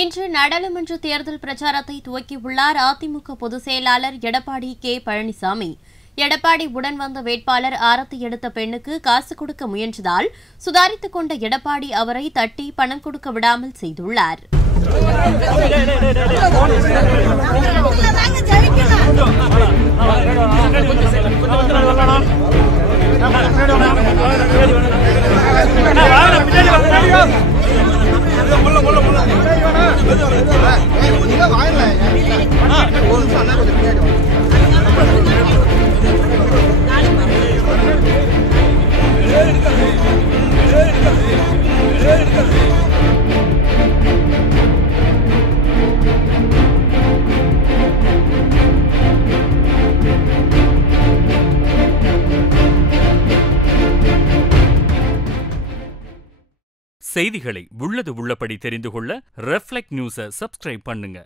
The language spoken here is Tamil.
இன்று நாடாளுமன்ற தேர்தல் பிரச்சாரத்தை துவக்கியுள்ளார் அதிமுக பொதுச் செயலாளர் எடப்பாடி கே பழனிசாமி. எடப்பாடி உடன் வந்த வேட்பாளர் ஆரத்தி எடுத்த பெண்ணுக்கு காசு கொடுக்க முயன்றதால் சுதாரித்துக் கொண்ட எடப்பாடி அவரை தட்டி பணம் கொடுக்க விடாமல் செய்துள்ளார். செய்திகளை உள்ளது உள்ளபடி தெரிந்து கொள்ள ரெஃப்ளெக்ட் நியூஸை சப்ஸ்கிரைப் பண்ணுங்க.